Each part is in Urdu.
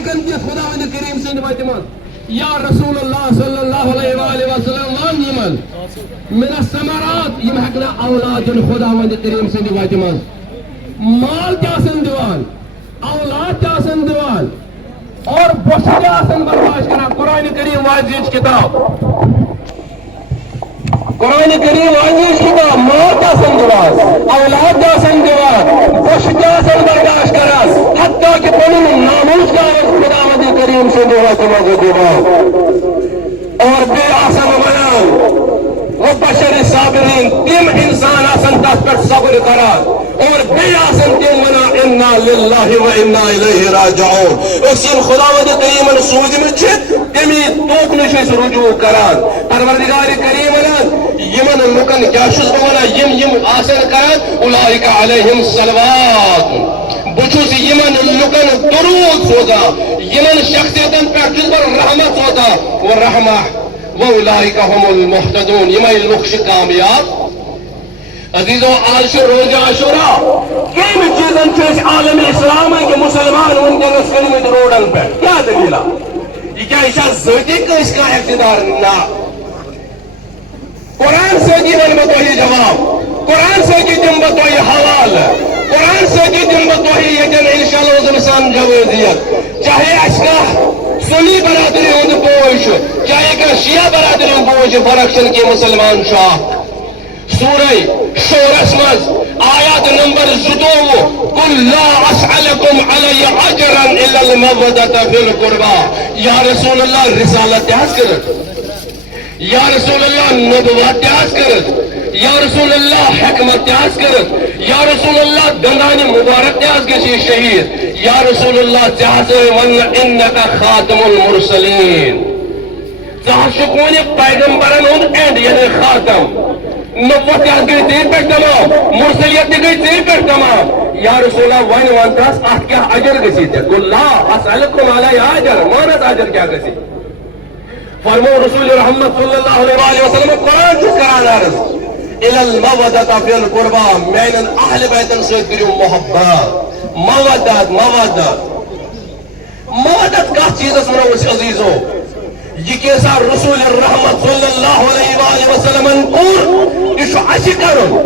ہیکن دِتھ خداوند کریم سٕنٛدِ وتہِ منٛز یا رسول اللہ صلی اللہ علیہ وسلم ون یمن من الثمرات یم ہیکنا اولاد دِن خداوند کریم سٕنٛدِ وتہِ منٛز مال تہِ آسن دِوان اولاد تہِ آسن دِوان اور بوٚچھِ تہِ آسن برداشت کران قرآن کریم واضح کتاب قرآن کریم واضح کتاب مال تہِ آسن دِوان اولاد تہِ آسن دِوان بوٚچھِ تہِ آسن برداشت کران حتیٰ کہ پنُن ناموٗس تہِ آسن خداوند کریم سٕنٛدِ وتہِ منٛز دِوان اور بیٚیہِ آسن ونان وبشر صابرین تم انسان آسن تس پہ صبر کران اور بیٚیہِ آسن تم ونان انا للہ و انا الیہ راجعون أسۍ یم خداوند کریمن سوٗزمٕتۍ چھِ تمی توکن چھِ أسۍ رجوع کران پروردگار کریم ونان یمن لُکن کیاہ چھُس بہٕ ونان یم آسن کران اولئک علیہم صلوات بہٕ چھُس یمن لُکن درود سوزان یمن شخصیتن پٮ۪ٹھ چھُس بہٕ رحمت سوزان و رحمہ وَأُولَٰئِكَ هُمُ الْمُهْتَدُونَ یِمے لُکھ چھِ کامیاب عزیزو آج چھُ روزِ عاشورا کمہِ چیٖزن چھِ أسۍ عالم اسلامٕکۍ مُسلمان وٕنکیٚنس کٔنمٕتۍ روڈن پٮ۪ٹھ کیٛاہ دٔلیٖلا یہِ کیٛاہ یہِ چھا ذٲتی کٲنٛسہِ کانٛہہ اقتدار نہ قرآن سۭتی وَنہٕ بہٕ تۄہہِ جواب قرآن سۭتی دِمہٕ بہٕ تۄہہِ حوالہٕ قرآن سۭتی دِمہٕ بہٕ تۄہہِ ییٚتٮ۪ن اِنشاء اللہ عُذر سان جوٲزیت چاہے اَسہِ کانٛہہ سنی برادری ہند بوج چاہے کہ شیعہ برادری ہند بوج فرق چھنہ کہ مسلمان چھُ اکھ سورہ شورس مز آیات نمبر 22 قل لا اسألكم علی اجرا الا المودة فی القربى یا رسول اللہ رسالت تہِ حظ کٔرِتھ یا رسول اللہ نبوت تہِ حظ کٔرِتھ یا رسول اللہ حکمت تہِ حظ کٔرِتھ یا رسول اللہ دندانہِ مبارک تہِ حظ گژھِ شہید یا رسول اللہ ژےٚ ون انکا خاتم المرسلین ژٕ حظ چھُکھ وۄنۍ پیغمبرن ہُنٛد اینڈ یعنی خاتم نبوت تہِ حظ گٔے ژےٚ پٮ۪ٹھ تمام مرسلیت تہِ گٔے ژےٚ پٮ۪ٹھ تمام یا رسول اللہ وۄنۍ ون تس اتھ کیٛاہ اجر گژھی ژےٚ قل لا اسألكم علیہ اجر مانس اجر کیٛاہ گژھی فرمو رسول رحمت صلی اللہ علیہ وسلم قرآن چھُس کران عرض الی المودة فی القربى میانٮ۪ن اہل بیتن سۭتۍ کٔرِو محبت مودت مودت کتھ چیزس ونو أسۍ عزیزو یہ کیسا رسول رحمت صلی اللہ علیہ وسلم کوٚر یہ چھُ اَسہِ کرُن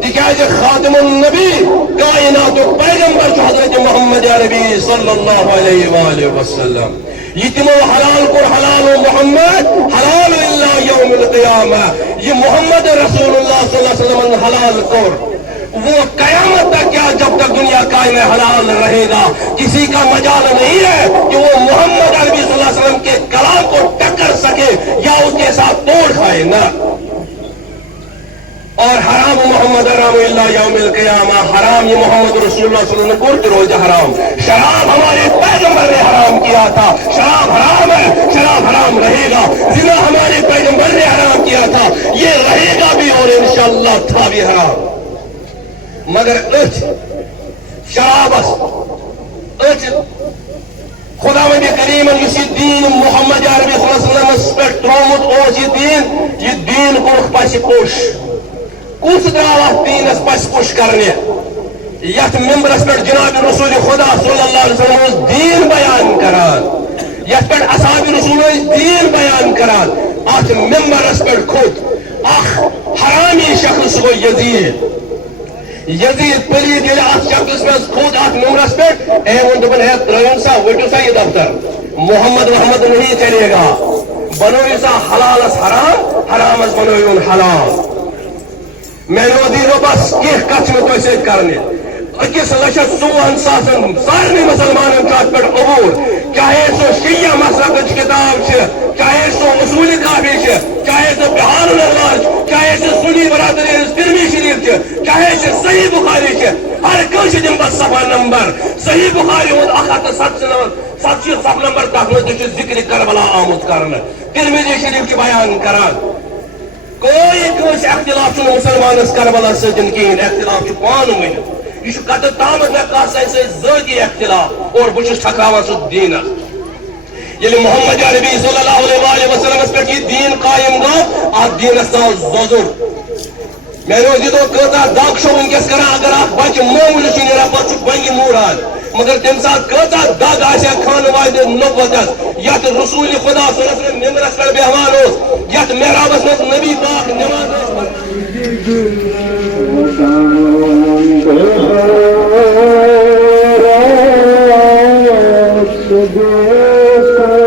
تِکیٛازِ خاتم النبی کائناتُک پیغمبر چھُ حضرت محمد عربی صلی اللہ علیہ وسلم یہ تمو حلال کوٚر حلال محمد حلال الا یوم القیامہ یہ محمد رسول اللہ صلی اللہ علیہ وسلم حلال کوٚر وہ قیامت تک کیا جب تک دنیا قائم حلال رہے گا کسی کا مجال نہیں ہے کہ وہ محمد عربی صلی اللہ علیہ وسلم کے کلام کو ٹکر سکے یا اس کے ساتھ توڑ کھائے نہ اور حرام محمد حرام اللہ یوم القیامہ حرام یہ محمد رسول اللہ صلی اللہ علیہ وسلم کو روز حرام شراب ہمارے پیغمبر نے حرام کیا تھا شراب حرام ہے شراب حرام رہے گا زنا ہمارے پیغمبر نے حرام کیا تھا یہ رہے گا بھی اور انشاءاللہ تھا بھی حرام مگر شرابس خداوند کریمن یُس یہِ دیٖن محمد عربی صلی اللہ علیہ وسلمس پٮ۪ٹھ ترٛوومُت اوس یہِ دیٖن کوٚرُکھ پسہِ کوٚش کُس درٛاو اتھ دیٖنس پسہِ کوٚش کرنہِ یتھ ممبرس پٮ۪ٹھ جناب رسول خدا صلی اللہ علیہ وسلم اوس دیٖن بیان کران یتھ پٮ۪ٹھ اصحاب رسول ٲسۍ دیٖن بیان کران اتھ ممبرس پٮ۪ٹھ کھوٚت اکھ حرامی شخص سُہ گوٚو یزید پلیت ییٚلہِ اتھ شخصس منٛز کھوٚت اتھ ممبرس پٮ۪ٹھ ووٚن دوٚپُن ہے ترٛٲوِن سا ؤٹِو سا یہِ دفتر محمد نہیں چلے گا بنٲیِو سا حلالس حرام حرامس بنٲیوُن حلال میانیو عزیزو بس کینٛہہ کتھ چھِ مےٚ تۄہہِ سۭتۍ کرنہِ 1,54,000 سارنٕے مسلمانن چھُ اتھ پٮ۪ٹھ عبوٗر چاہے سُہ شیعہ مسلکٕچ کِتاب چھِ چاہے سُہ اصوٗلِ کافی چھِ چاہے سُہ بہار الانوار چھِ چاہے سُہ سنی برادری ہٕنٛز ترمی شریف چھِ چاہے سُہ صحیح بخاری چھِ ہر کٲنٛسہِ دِمہٕ بہٕ صفحہ نمبر صحیح بخاری ہُنٛد 1,170 صفحہ نمبر تتھ منٛز تہِ چھُ ذکرِ کربلا آمُت کرنہٕ ترمیزی شریف چھُ بیان کران کوئی کٲنٛسہِ اختلاف چھُنہٕ مُسلمانس کربلا سۭتۍ کِہیٖنۍ اختلاف چھُ پانہٕ ؤنۍ یہ چھُ کتھ تامتھ مےٚ کتھ سۭتۍ سۭتۍ ذٲتی اختلاف اور بہٕ چھُس ٹھکراوان سُہ دیٖنس ییٚلہِ محمد عربی صلی اللہ علیہ وسلمس پٮ۪ٹھ یہِ دیٖن قایِم گوٚو اتھ دیٖنس ژاو زوزُر میانیو عزیزو کۭژاہ دگ چھو ونکیٚس کران اگر اکھ بچہِ معموٗلی چھُ نیران پتہٕ چھُ بنگہِ موٗران مگر تم سات کتا دگ آسیا خان واحد نبوتس یت رسول خدا صلی اللہ علیہ وسلم ممبرس پر بیہوان اوس یت محرابس مز نبی پاک نماز Deus